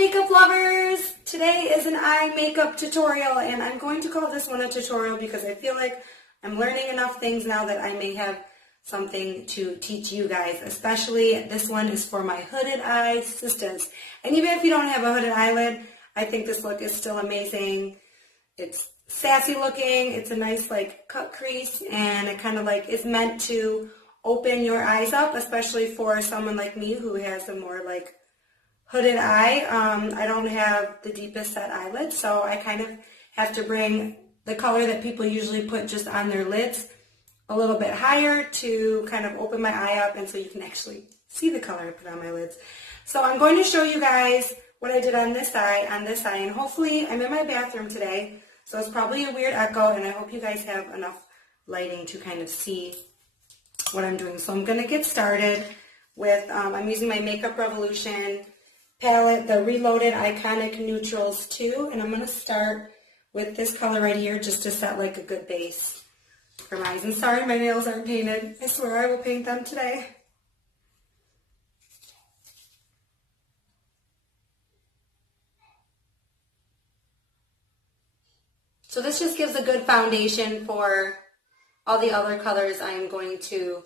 makeup lovers! Today is an eye makeup tutorial, and I'm going to call this one a tutorial because I feel like I'm learning enough things now that I may have something to teach you guys. Especially this one is for my hooded eye sisters. And even if you don't have a hooded eyelid, I think this look is still amazing. It's sassy looking, it's a nice like cut crease, and it kind of like is meant to open your eyes up, especially for someone like me who has a more like hooded eye. I don't have the deepest set eyelids, so I kind of have to bring the color that people usually put just on their lids a little bit higher to kind of open my eye up, and so you can actually see the color I put on my lids. So I'm going to show you guys what I did on this eye, and hopefully I'm in my bathroom today, so it's probably a weird echo, and I hope you guys have enough lighting to kind of see what I'm doing. So I'm going to get started with, I'm using my Makeup Revolution palette, the Reloaded Iconic Newtrals 2, and I'm going to start with this color right here just to set like a good base for my eyes. And sorry, my nails aren't painted. I swear I will paint them today. So this just gives a good foundation for all the other colors I'm going to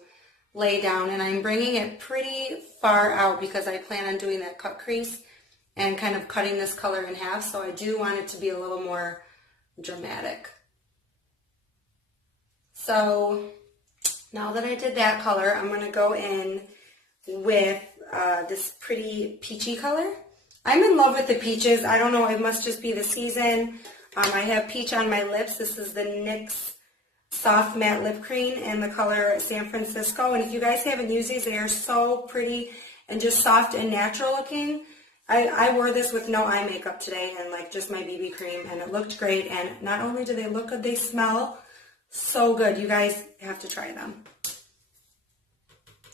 lay down, and I'm bringing it pretty far out because I plan on doing that cut crease and kind of cutting this color in half, so I do want it to be a little more dramatic. So now that I did that color, I'm going to go in with this pretty peachy color. I'm in love with the peaches. I don't know, it must just be the season. I have peach on my lips. This is the NYX Soft Matte Lip Cream in the color San Francisco. And if you guys haven't used these, they are so pretty and just soft and natural looking. I wore this with no eye makeup today and like just my BB cream, and it looked great. And not only do they look good, they smell so good. You guys have to try them.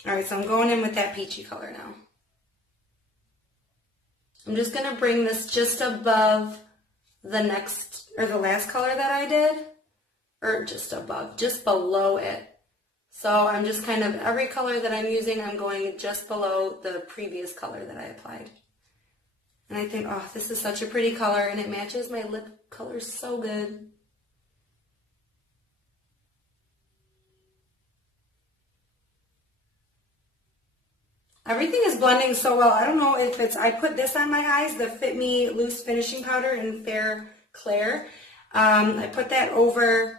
Alright, so I'm going in with that peachy color now. I'm just going to bring this just above the next, or the last color that I did. Or just above, just below it. So I'm just kind of, every color that I'm using, I'm going just below the previous color that I applied. And I think, oh, this is such a pretty color, and it matches my lip color so good. Everything is blending so well. I don't know if it's, I put this on my eyes, the Fit Me Loose Finishing Powder in Fair Clair. I put that over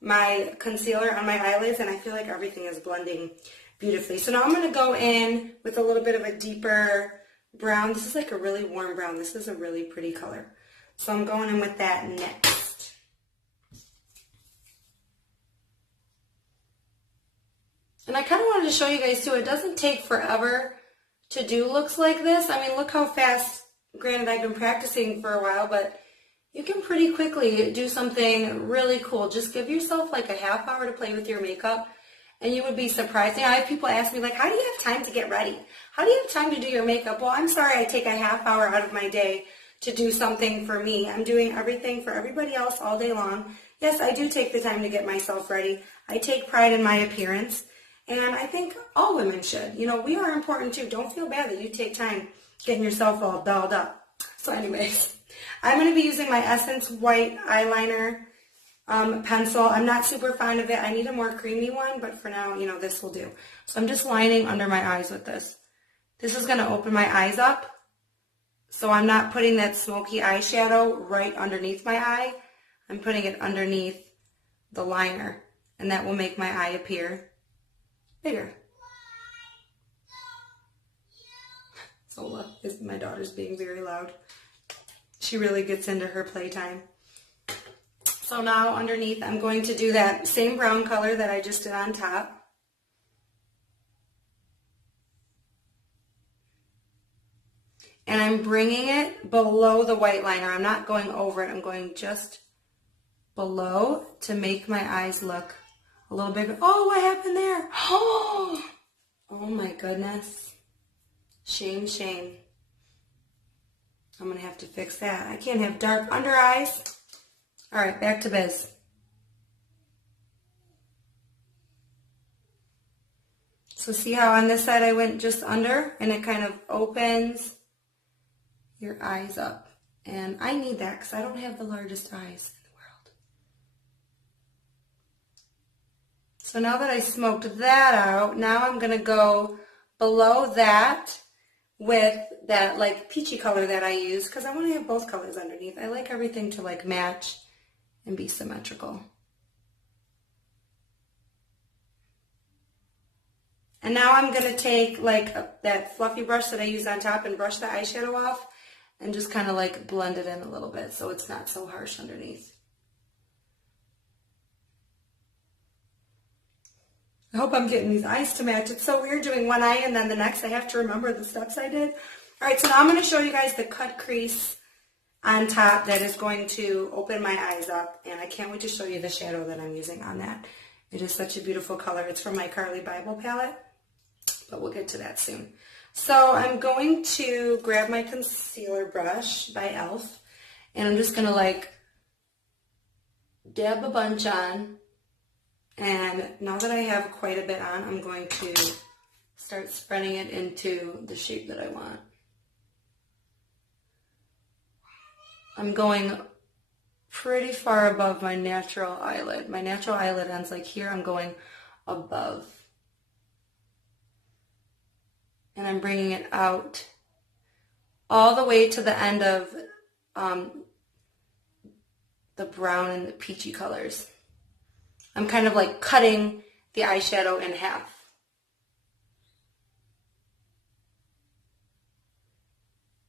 my concealer on my eyelids, and I feel like everything is blending beautifully. So now I'm going to go in with a little bit of a deeper brown. This is like a really warm brown. This is a really pretty color. So I'm going in with that next. And I kind of wanted to show you guys too, it doesn't take forever to do looks like this. I mean, look how fast, granted I've been practicing for a while, but you can pretty quickly do something really cool. Just give yourself like a half hour to play with your makeup, and you would be surprised. You know, I have people ask me like, how do you have time to get ready? How do you have time to do your makeup? Well, I'm sorry I take a half hour out of my day to do something for me. I'm doing everything for everybody else all day long. Yes, I do take the time to get myself ready. I take pride in my appearance, and I think all women should. You know, we are important too. Don't feel bad that you take time getting yourself all dolled up. So anyways, I'm going to be using my Essence White Eyeliner pencil. I'm not super fond of it. I need a more creamy one, but for now, you know, this will do. So I'm just lining under my eyes with this. This is going to open my eyes up, so I'm not putting that smoky eyeshadow right underneath my eye. I'm putting it underneath the liner, and that will make my eye appear bigger. Zola, my daughter's being very loud. She really gets into her playtime. So now underneath, I'm going to do that same brown color that I just did on top. And I'm bringing it below the white liner. I'm not going over it. I'm going just below to make my eyes look a little bigger. Oh, what happened there? Oh my goodness. Shame, shame. I'm going to have to fix that. I can't have dark under eyes. All right, back to biz. So see how on this side I went just under, and it kind of opens your eyes up. And I need that because I don't have the largest eyes in the world. So now that I smoked that out, now I'm going to go below that with that like peachy color that I use because I want to have both colors underneath. I like everything to like match and be symmetrical. And now I'm going to take like that fluffy brush that I use on top and brush the eyeshadow off and just kind of like blend it in a little bit so it's not so harsh underneath. I hope I'm getting these eyes to match. It's so weird doing one eye and then the next. I have to remember the steps I did. All right, so now I'm going to show you guys the cut crease on top that is going to open my eyes up. And I can't wait to show you the shadow that I'm using on that. It is such a beautiful color. It's from my Carly Bible palette, but we'll get to that soon. So I'm going to grab my concealer brush by e.l.f. and I'm just going to like dab a bunch on. And now that I have quite a bit on, I'm going to start spreading it into the shape that I want. I'm going pretty far above my natural eyelid. My natural eyelid ends like here. I'm going above. And I'm bringing it out all the way to the end of the brown and the peachy colors. I'm kind of like cutting the eyeshadow in half.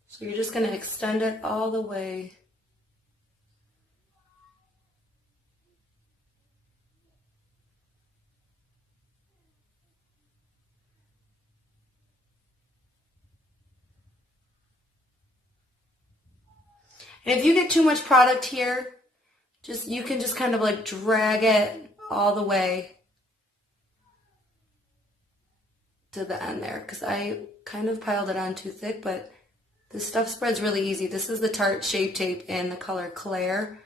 So you're just going to extend it all the way. And if you get too much product here, you can just kind of like drag it all the way to the end there because I kind of piled it on too thick, but this stuff spreads really easy. This is the Tarte Shape Tape in the color Clair,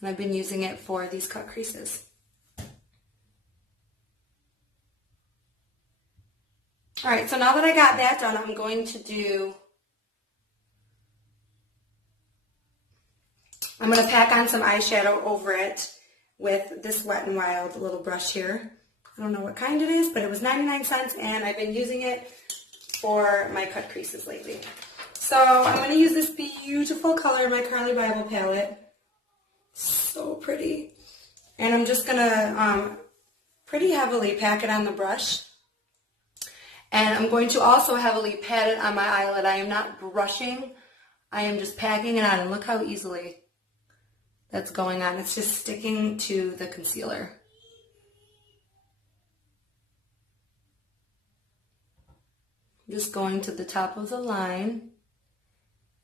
and I've been using it for these cut creases. All right, so now that I got that done, I'm going to pack on some eyeshadow over it with this Wet n Wild little brush here. I don't know what kind it is, but it was 99 cents, and I've been using it for my cut creases lately. So I'm going to use this beautiful color in my Carly Bible palette. So pretty. And I'm just going to pretty heavily pack it on the brush. And I'm going to also heavily pat it on my eyelid. I am not brushing. I am just packing it on, and look how easily that's going on. It's just sticking to the concealer. I'm just going to the top of the line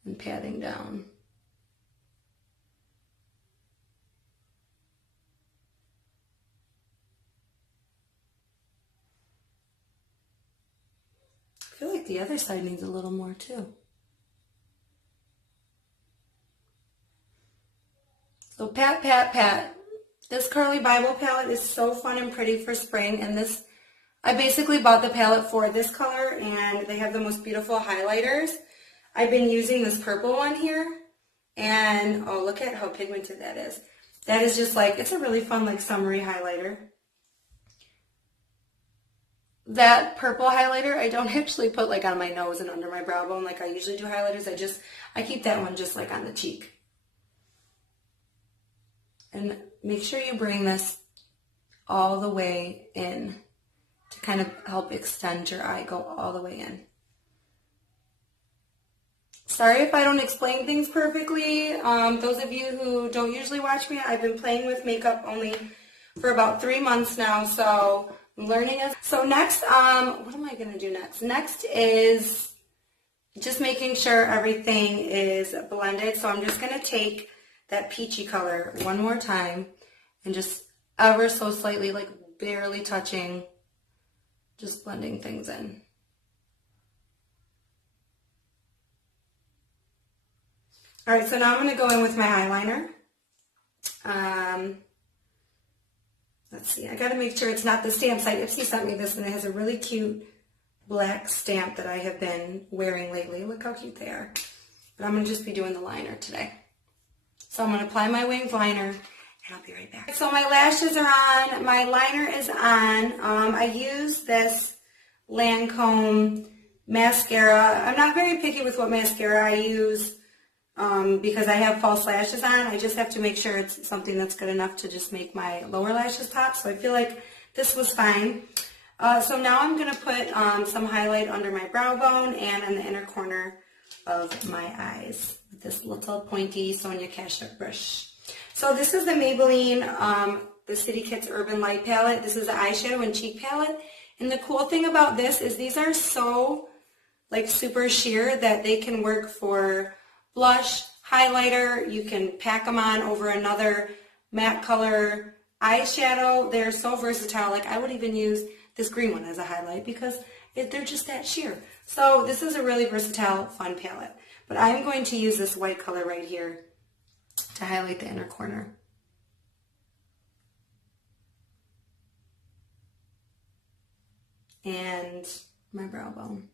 and patting down. I feel like the other side needs a little more too. So pat, pat, pat. This Carly Bible palette is so fun and pretty for spring, and I basically bought the palette for this color, and they have the most beautiful highlighters. I've been using this purple one here, and oh, look at how pigmented that is. That is just like, it's a really fun like summery highlighter. That purple highlighter, I don't actually put like on my nose and under my brow bone like I usually do highlighters. I keep that one just like on the cheek. And make sure you bring this all the way in to kind of help extend your eye, go all the way in. Sorry if I don't explain things perfectly. Those of you who don't usually watch me, I've been playing with makeup only for about 3 months now, so I'm learning it. So next, what am I going to do next? Next is just making sure everything is blended. So I'm just going to take that peachy color one more time and just ever so slightly, like barely touching, just blending things in. All right, so now I'm going to go in with my eyeliner. Let's see, I got to make sure it's not the stamp site. Ipsy sent me this, and it has a really cute black stamp that I have been wearing lately. Look how cute they are. but I'm going to just be doing the liner today. So I'm going to apply my winged liner, and I'll be right back. So my lashes are on, my liner is on. I use this Lancome mascara. I'm not very picky with what mascara I use because I have false lashes on. I just have to make sure it's something that's good enough to just make my lower lashes pop. So I feel like this was fine. So now I'm going to put some highlight under my brow bone and in the inner corner of my eyes with this little pointy Sonia Kashuk brush. So this is the Maybelline, the City Kits Urban Light palette. This is the eyeshadow and cheek palette. And the cool thing about this is these are so like super sheer that they can work for blush, highlighter. You can pack them on over another matte color eyeshadow. They're so versatile. Like I would even use this green one as a highlight because they're just that sheer. So this is a really versatile, fun palette. But I'm going to use this white color right here to highlight the inner corner. And my brow bone.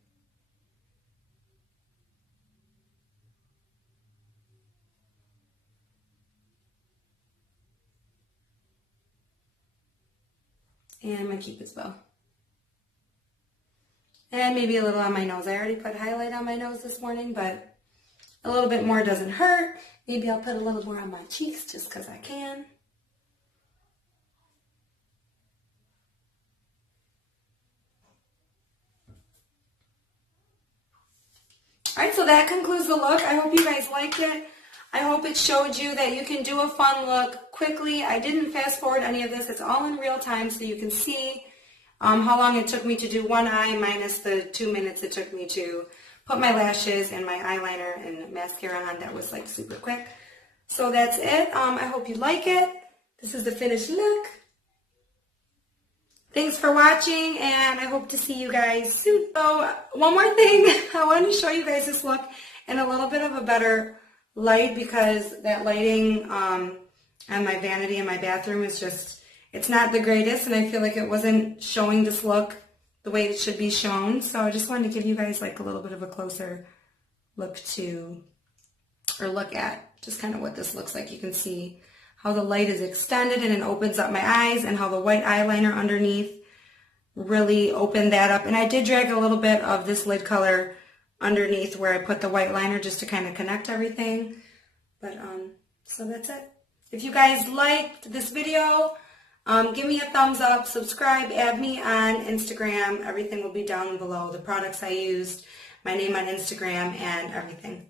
And my Cupid's bow. And maybe a little on my nose. I already put highlight on my nose this morning, but a little bit more doesn't hurt. Maybe I'll put a little more on my cheeks just because I can. Alright, so that concludes the look. I hope you guys liked it. I hope it showed you that you can do a fun look quickly. I didn't fast forward any of this. It's all in real time so you can see how long it took me to do one eye minus the 2 minutes it took me to put my lashes and my eyeliner and mascara on. That was like super quick. So that's it. I hope you like it. This is the finished look. Thanks for watching, and I hope to see you guys soon. So one more thing, I wanted to show you guys this look in a little bit of a better light because that lighting on my vanity in my bathroom is just, it's not the greatest, and I feel like it wasn't showing this look the way it should be shown. So I just wanted to give you guys like a little bit of a closer look at just kind of what this looks like. You can see how the light is extended and it opens up my eyes, and how the white eyeliner underneath really opened that up. And I did drag a little bit of this lid color underneath where I put the white liner just to kind of connect everything. But so that's it. If you guys liked this video, give me a thumbs up, subscribe, add me on Instagram. Everything will be down below. The products I used, my name on Instagram, and everything.